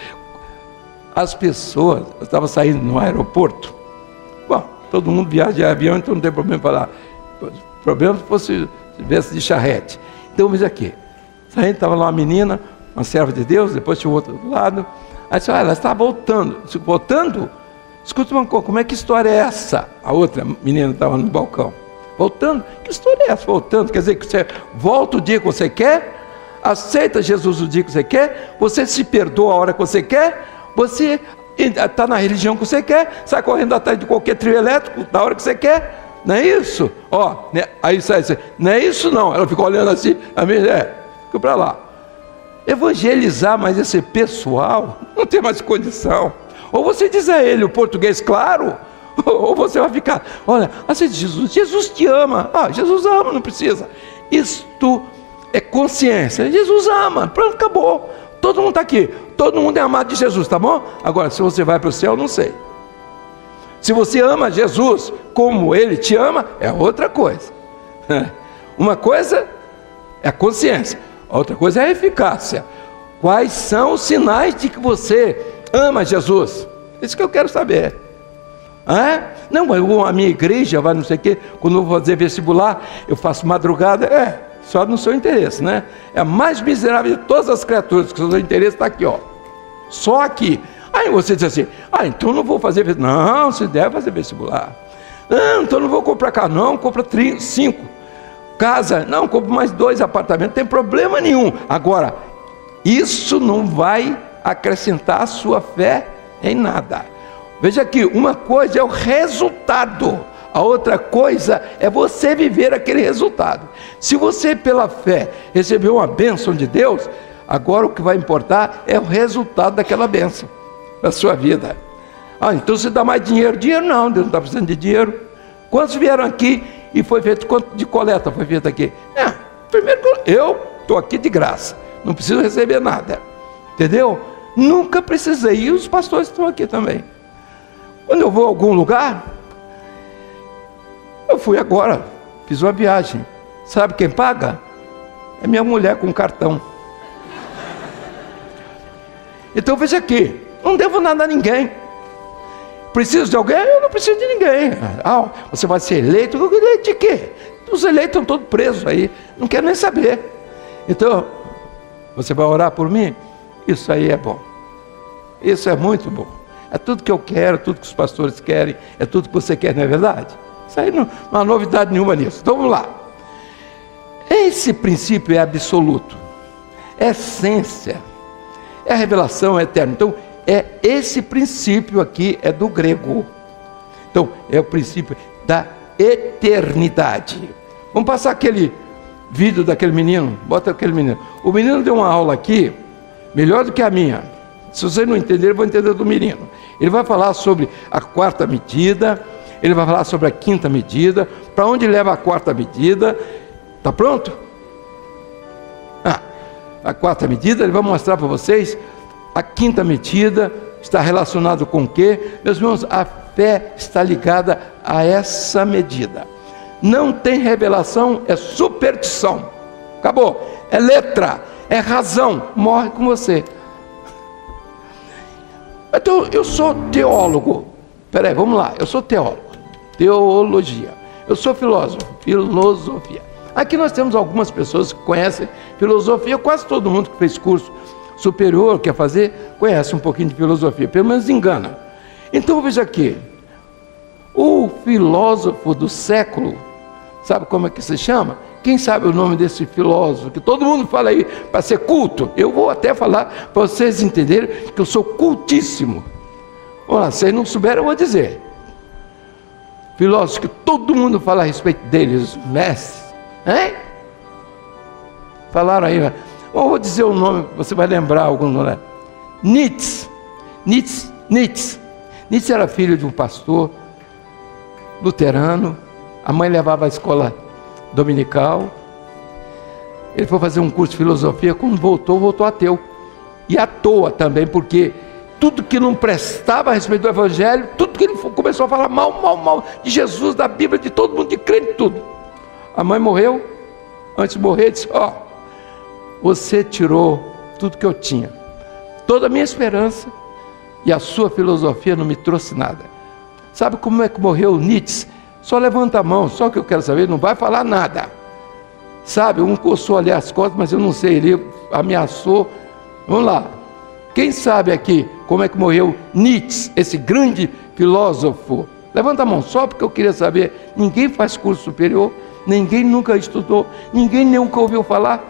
As pessoas, eu estava saindo no aeroporto. Bom, todo mundo viaja de avião, então não tem problema falar. O problema se viesse de charrete. Então, veja aqui. Saindo, estava lá uma menina, uma serva de Deus, depois tinha o outro do lado. Aí disse, ela está voltando. Disse, voltando? Escuta uma coisa, como é que história é essa? A outra menina estava no balcão. Voltando? Que história é essa? Voltando? Quer dizer que você volta o dia que você quer? Aceita Jesus o dia que você quer? Você se perdoa a hora que você quer? Você está na religião que você quer? Sai correndo atrás de qualquer trio elétrico da hora que você quer? Não é isso? Aí sai assim, não é isso não. Ela ficou olhando assim, a minha fica para lá. Evangelizar, mas esse pessoal não tem mais condição. Ou você diz a ele o português claro, ou você vai ficar, olha, aceita Jesus, Jesus te ama. Jesus ama, não precisa. Isto é consciência, Jesus ama, pronto, acabou. Todo mundo está aqui, todo mundo é amado de Jesus, tá bom? Agora, se você vai para o céu, não sei. Se você ama Jesus como Ele te ama, é outra coisa. Uma coisa é a consciência, outra coisa é a eficácia. Quais são os sinais de que você ama Jesus? Isso que eu quero saber. Não, mas a minha igreja vai não sei o quê, quando eu vou fazer vestibular, eu faço madrugada. Só no seu interesse, né? É a mais miserável de todas as criaturas, que o seu interesse está aqui, ó. Só aqui. Aí você diz assim, então não vou fazer vestibular. Não, você deve fazer vestibular. Não, então não vou comprar carro. Não, compra 5. Casa, não, compra mais 2 apartamentos. Não tem problema nenhum. Agora, isso não vai acrescentar a sua fé em nada. Veja aqui, uma coisa é o resultado, a outra coisa é você viver aquele resultado. Se você pela fé recebeu uma bênção de Deus, agora o que vai importar é o resultado daquela bênção na sua vida. Então você dá mais dinheiro? Dinheiro não, Deus não está precisando de dinheiro. Quantos vieram aqui e foi feito, quanto de coleta foi feito aqui? Primeiro, eu estou aqui de graça, não preciso receber nada, entendeu? Nunca precisei, e os pastores estão aqui também. Quando eu vou a algum lugar, eu fui agora, fiz uma viagem, sabe quem paga? É minha mulher com cartão. Então veja aqui, não devo nada a ninguém. Preciso de alguém? Eu não preciso de ninguém. Você vai ser eleito? Eleito de quê? Os eleitos estão todos presos aí, não quero nem saber. Então, você vai orar por mim? Isso aí é bom. Isso é muito bom. É tudo que eu quero, tudo que os pastores querem, é tudo que você quer, não é verdade? Isso aí não há novidade nenhuma nisso. Então vamos lá. Esse princípio é absoluto, é essência, é a revelação, é eterna. Então, esse princípio aqui é do grego. Então, é o princípio da eternidade. Vamos passar aquele vídeo daquele menino, bota aquele menino. O menino deu uma aula aqui, melhor do que a minha. Se vocês não entenderem, eu vou entender do menino. Ele vai falar sobre a quarta medida, ele vai falar sobre a quinta medida, para onde leva a quarta medida. Está pronto? A quarta medida, ele vai mostrar para vocês. A quinta medida está relacionada com o quê? Meus irmãos, a fé está ligada a essa medida. Não tem revelação, é superstição. Acabou. É letra, é razão, morre com você. Então, eu sou teólogo. Peraí, vamos lá. Eu sou teólogo. Teologia. Eu sou filósofo. Filosofia. Aqui nós temos algumas pessoas que conhecem filosofia. Quase todo mundo que fez curso superior, quer fazer, conhece um pouquinho de filosofia. Pelo menos engana. Então, veja aqui. O filósofo do século, sabe como é que se chama? Quem sabe o nome desse filósofo, que todo mundo fala aí para ser culto? Eu vou até falar para vocês entenderem que eu sou cultíssimo. Olha, se vocês não souberem, eu vou dizer. Filósofo que todo mundo fala a respeito deles, mestres. Hein? Falaram aí, eu vou dizer o nome, você vai lembrar algum nome. Nietzsche. Nietzsche era filho de um pastor luterano. A mãe levava à escola dominical. Ele foi fazer um curso de filosofia. Quando voltou ateu. E à toa também, porque tudo que não prestava a respeito do evangelho, tudo que ele começou a falar mal de Jesus, da Bíblia, de todo mundo, de crente, tudo. A mãe morreu. Antes de morrer, disse: você tirou tudo que eu tinha, toda a minha esperança, e a sua filosofia não me trouxe nada. Sabe como é que morreu Nietzsche? Só levanta a mão, só que eu quero saber, não vai falar nada. Sabe, um coçou ali as costas, mas eu não sei, ele ameaçou. Vamos lá. Quem sabe aqui como é que morreu Nietzsche, esse grande filósofo? Levanta a mão, só porque eu queria saber. Ninguém faz curso superior, ninguém nunca estudou, ninguém nunca ouviu falar.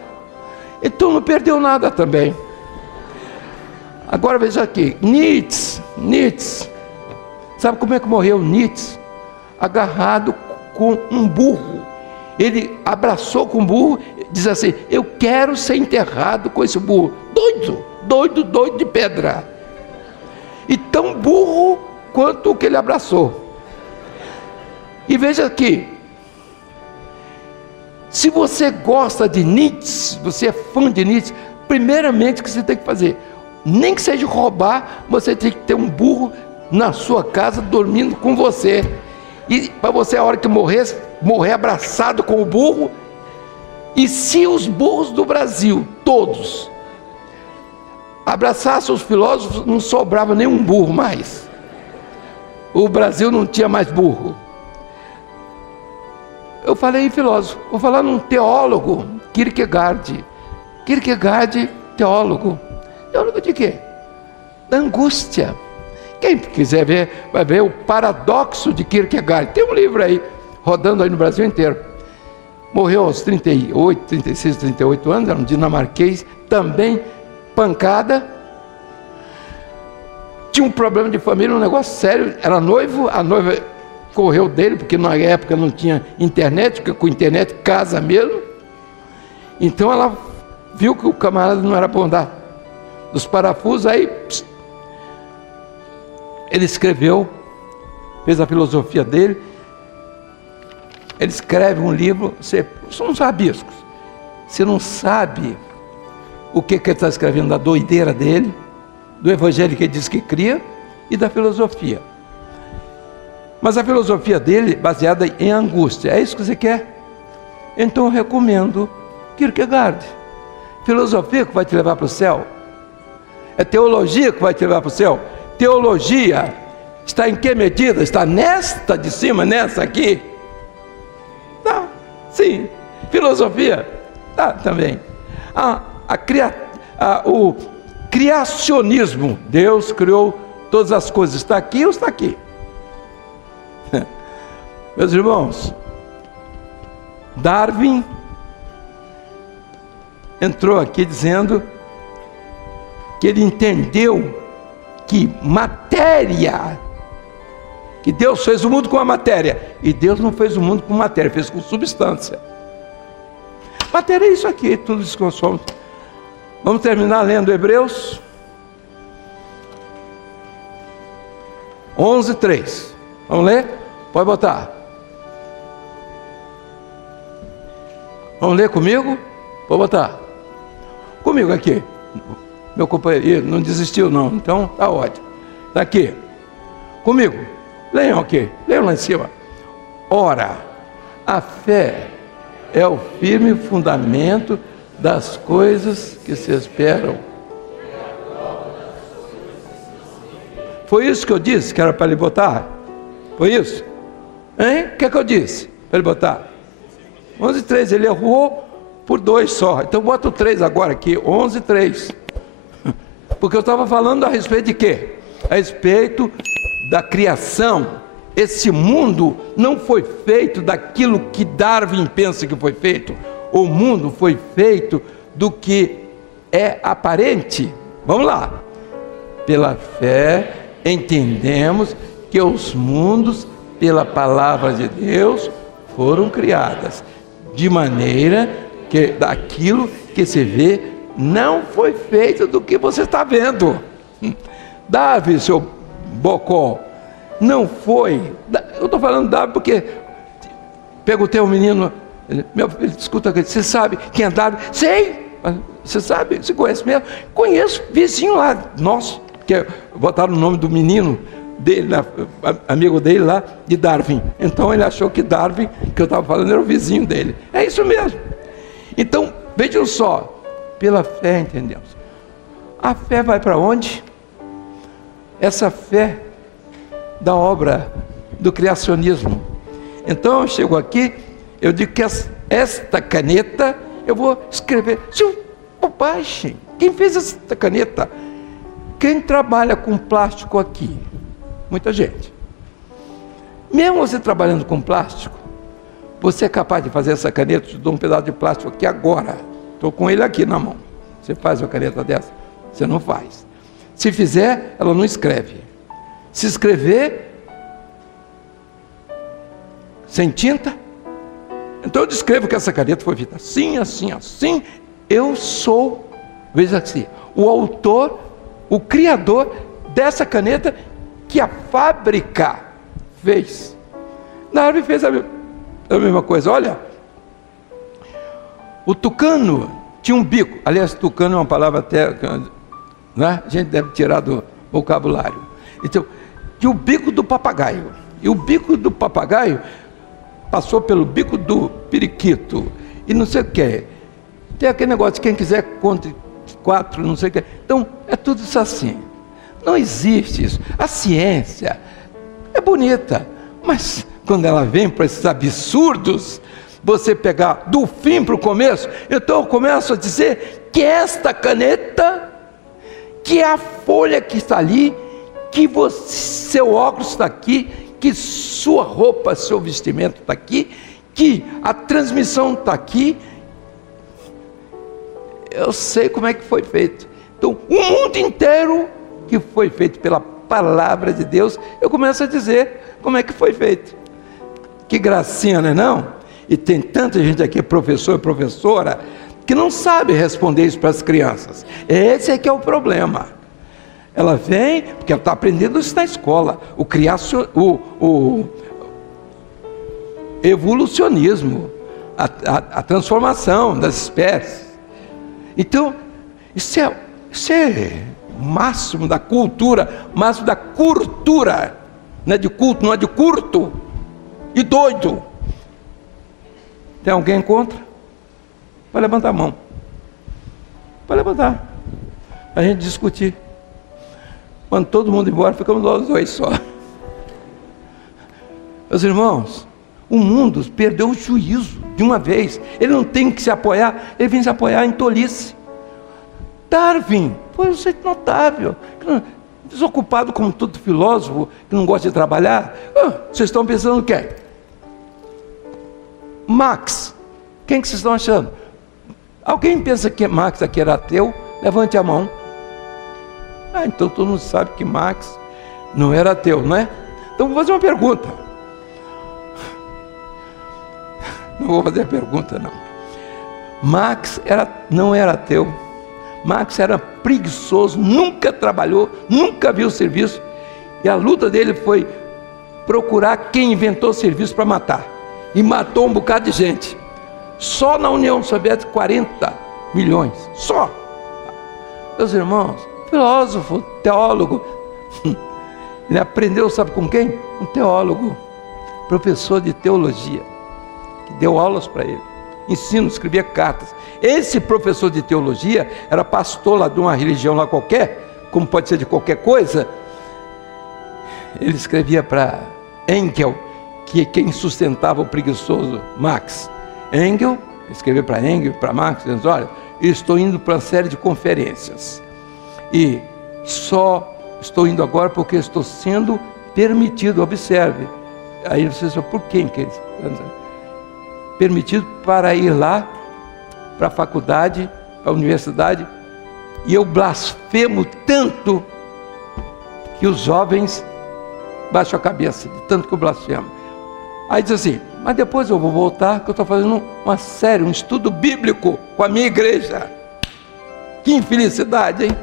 Então não perdeu nada também. Agora veja aqui, Nietzsche. Sabe como é que morreu Nietzsche? Agarrado com um burro. Ele abraçou com o burro, diz assim: eu quero ser enterrado com esse burro. Doido de pedra. E tão burro quanto o que ele abraçou. E veja aqui, se você gosta de Nietzsche, você é fã de Nietzsche, primeiramente o que você tem que fazer, nem que seja roubar, você tem que ter um burro na sua casa dormindo com você. E para você, a hora que morrer abraçado com o burro. E se os burros do Brasil, todos, abraçassem os filósofos, não sobrava nenhum burro mais. O Brasil não tinha mais burro. Eu falei em filósofo, vou falar num teólogo, Kierkegaard. Kierkegaard, teólogo. Teólogo de quê? Da angústia. Quem quiser ver, vai ver o paradoxo de Kierkegaard. Tem um livro aí, rodando aí no Brasil inteiro. Morreu aos 36, 38 anos, era um dinamarquês, também pancada. tinha um problema de família, um negócio sério, era noivo, a noiva correu dele, porque na época não tinha internet, porque com internet casa mesmo. Então ela viu que o camarada não era bom dar dos parafusos, aí ele escreveu, fez a filosofia dele. Ele escreve um livro, são uns rabiscos. Você não sabe o que ele está escrevendo, da doideira dele, do evangelho que ele diz que cria e da filosofia. Mas a filosofia dele é baseada em angústia. É isso que você quer? Então eu recomendo Kierkegaard. Filosofia que vai te levar para o céu. É teologia que vai te levar para o céu. Teologia está em que medida? Está nesta de cima, nessa aqui? Tá, sim. Filosofia? Tá, também. O criacionismo. Deus criou todas as coisas. Está aqui ou está aqui? Meus irmãos, Darwin entrou aqui dizendo que ele entendeu que matéria, que Deus fez o mundo com a matéria, e Deus não fez o mundo com matéria, fez com substância. Matéria é isso aqui, tudo isso que nós somos. Vamos terminar lendo Hebreus 11:3. Vamos ler? Pode botar. Vamos ler comigo? Pode botar. Comigo aqui. Meu companheiro não desistiu não, então tá ótimo. Está aqui. Comigo. Leiam aqui. Leiam lá em cima. Ora, a fé é o firme fundamento das coisas que se esperam. Foi isso que eu disse que era para ele botar? Foi isso? Hein? O que é que eu disse para ele botar? 11:3, ele errou por 2 só. Então bota o 3 agora aqui, 11:3. Porque eu estava falando a respeito de quê? A respeito da criação. Esse mundo não foi feito daquilo que Darwin pensa que foi feito. O mundo foi feito do que é aparente. Vamos lá. Pela fé, entendemos que os mundos, pela palavra de Deus, foram criadas. De maneira que daquilo que se vê, não foi feito do que você está vendo. Davi, seu bocó, não foi. Eu estou falando Davi porque perguntei ao menino, meu filho, escuta, você sabe quem é Davi? Sei. Você sabe? Você conhece mesmo? Conheço, vizinho lá, nosso, que botaram o nome do menino dele, amigo dele lá, de Darwin. Então ele achou que Darwin, que eu estava falando, era o vizinho dele. É isso mesmo. Então, vejam só, pela fé entendemos. A fé vai para onde? Essa fé da obra do criacionismo. Então eu chego aqui, eu digo que esta caneta, eu vou escrever. Bobagem, quem fez esta caneta? Quem trabalha com plástico aqui? Muita gente. Mesmo você trabalhando com plástico, você é capaz de fazer essa caneta? Eu te dou um pedaço de plástico aqui agora. Estou com ele aqui na mão. Você faz uma caneta dessa? Você não faz. Se fizer, ela não escreve. Se escrever sem tinta, então eu descrevo que essa caneta foi feita assim, assim, assim. Eu sou, veja assim, o autor, o criador dessa caneta que a fábrica fez. Darwin fez a mesma coisa. Olha, o tucano tinha um bico. Aliás, tucano é uma palavra até, né? A gente deve tirar do vocabulário. Então, tinha o bico do papagaio. E o bico do papagaio passou pelo bico do periquito. E não sei o que. Tem aquele negócio, quem quiser conte 4, não sei o que. Então, é tudo isso assim. Não existe isso. A ciência é bonita, mas quando ela vem para esses absurdos, você pegar do fim para o começo, então eu começo a dizer que esta caneta, que é a folha que está ali, que seu óculos está aqui, que sua roupa, seu vestimento está aqui, que a transmissão está aqui. Eu sei como é que foi feito. Então, o mundo inteiro que foi feito pela palavra de Deus, eu começo a dizer como é que foi feito. Que gracinha, não é não? E tem tanta gente aqui, professor e professora, que não sabe responder isso para as crianças. Esse é que é o problema. Ela vem, porque ela está aprendendo isso na escola, o evolucionismo, a transformação das espécies. Então, isso é o máximo da cultura, o máximo da cultura, não é de culto, não é de curto e doido. Tem alguém contra? Vai levantar a mão. Vai levantar. A gente discutir. Quando todo mundo embora, ficamos nós dois só. Meus irmãos, o mundo perdeu o juízo de uma vez. Ele não tem que se apoiar, ele vem se apoiar em tolice. Darwin foi um jeito notável, desocupado como todo filósofo, que não gosta de trabalhar. Vocês estão pensando o quê? Marx, quem que vocês estão achando? Alguém pensa que Marx aqui era ateu? Levante a mão. Então todo mundo sabe que Marx não era ateu, não é? Então vou fazer uma pergunta. Não vou fazer a pergunta, não. Marx não era ateu. Marx era preguiçoso, nunca trabalhou, nunca viu serviço. E a luta dele foi procurar quem inventou serviço para matar. E matou um bocado de gente. Só na União Soviética, 40 milhões. Só. Meus irmãos, filósofo, teólogo. Ele aprendeu, sabe com quem? Um teólogo, professor de teologia, que deu aulas para ele. Ensino, escrevia cartas. Esse professor de teologia era pastor lá de uma religião lá qualquer, como pode ser de qualquer coisa. Ele escrevia para Engel, que é quem sustentava o preguiçoso Marx. Engel, escreveu para Engel, para Marx, dizendo: olha, eu estou indo para uma série de conferências e só estou indo agora porque estou sendo permitido, observe. Aí você diz: por quem que eles permitido para ir lá para a faculdade, para a universidade, e eu blasfemo tanto que os jovens baixam a cabeça, de tanto que eu blasfemo. Aí diz assim: mas depois eu vou voltar, que eu estou fazendo uma série, um estudo bíblico com a minha igreja. Que infelicidade, hein?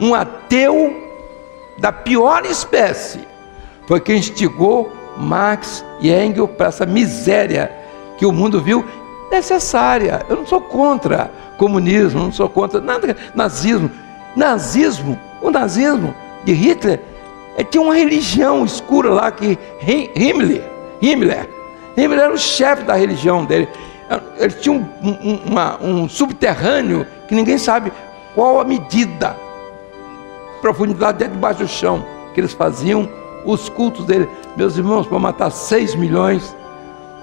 Um ateu da pior espécie foi quem instigou Marx e Engels para essa miséria que o mundo viu necessária. Eu não sou contra comunismo, não sou contra nada, nazismo. O nazismo de Hitler tinha uma religião escura lá que Himmler era o chefe da religião dele. Ele tinha um subterrâneo que ninguém sabe qual a medida, profundidade debaixo do chão, que eles faziam os cultos dele. Meus irmãos, para matar 6 milhões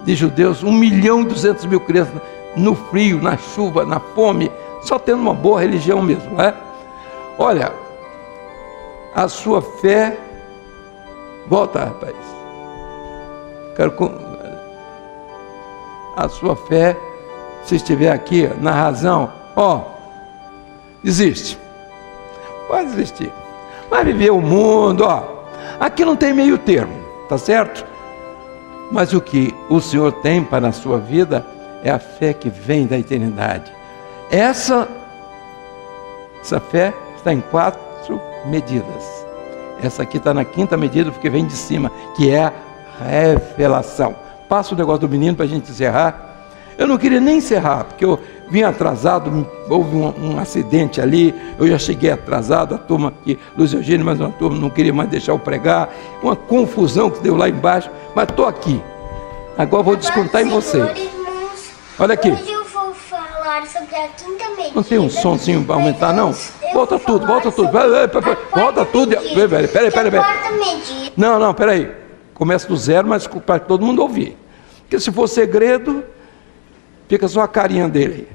de judeus, 1.200.000 crianças no frio, na chuva, na fome, só tendo uma boa religião mesmo, não é? Olha, a sua fé, volta, rapaz, a sua fé, se estiver aqui na razão, desiste, pode desistir, vai viver o mundo, aqui não tem meio termo, tá certo? Mas o que o Senhor tem para a sua vida é a fé que vem da eternidade. Essa fé está em 4 medidas. Essa aqui está na 5ª medida, porque vem de cima, que é a revelação. Passa o negócio do menino para a gente encerrar. Eu não queria nem encerrar, porque eu vim atrasado, houve um acidente ali, eu já cheguei atrasado, a turma aqui, Luiz Eugênio, mas uma turma não queria mais deixar eu pregar, uma confusão que deu lá embaixo, mas estou aqui. Agora vou descontar em vocês. Olha aqui. Hoje eu vou falar sobre a 5ª medida. Não tem um sonzinho para aumentar, não? Volta tudo. Volta tudo. Peraí. Não, peraí. Começa do zero, mas para todo mundo ouvir. Porque se for segredo, fica só a carinha dele.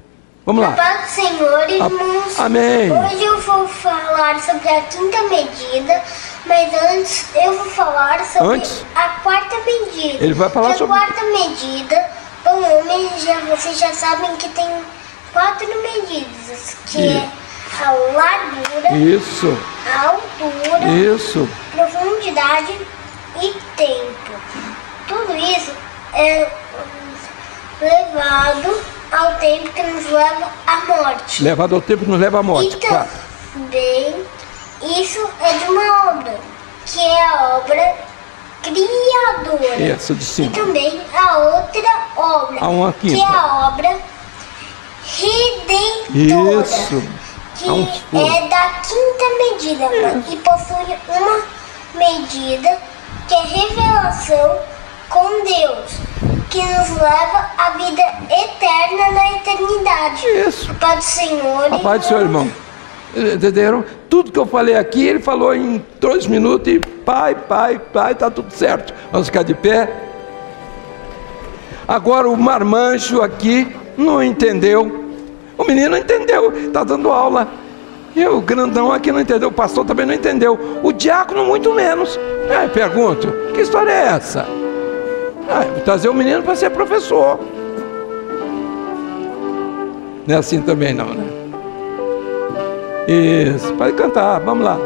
Vamos lá. Paz do Senhor, irmãos. Amém. Hoje eu vou falar sobre a 5ª medida, mas antes eu vou falar sobre a 4ª medida. Ele vai falar sobre a 4ª medida. Bom, homem, vocês já sabem que tem 4 medidas, que é a largura, Isso. a altura, Isso. profundidade e tempo. Tudo isso é levado ao tempo que nos leva à morte. Levado ao tempo que nos leva à morte, E claro. também isso é de uma obra, que é a obra criadora. Essa de E cima. também a outra obra, Há uma que quinta. é a obra redentora. Isso. Que Há um furo. é da quinta medida e possui uma medida que é revelação com Deus, que nos leva à vida eterna na eternidade. Isso. A paz do Senhor. A paz do seu irmão. Entenderam? Tudo que eu falei aqui, ele falou em 2 minutos e pai, tá tudo certo. Vamos ficar de pé. Agora o marmanjo aqui não entendeu. O menino entendeu, está dando aula. E o grandão aqui não entendeu, o pastor também não entendeu. O diácono muito menos. Aí pergunto, que história é essa? Vou trazer o menino para ser professor. Não é assim também não, né? Isso, pode cantar, vamos lá.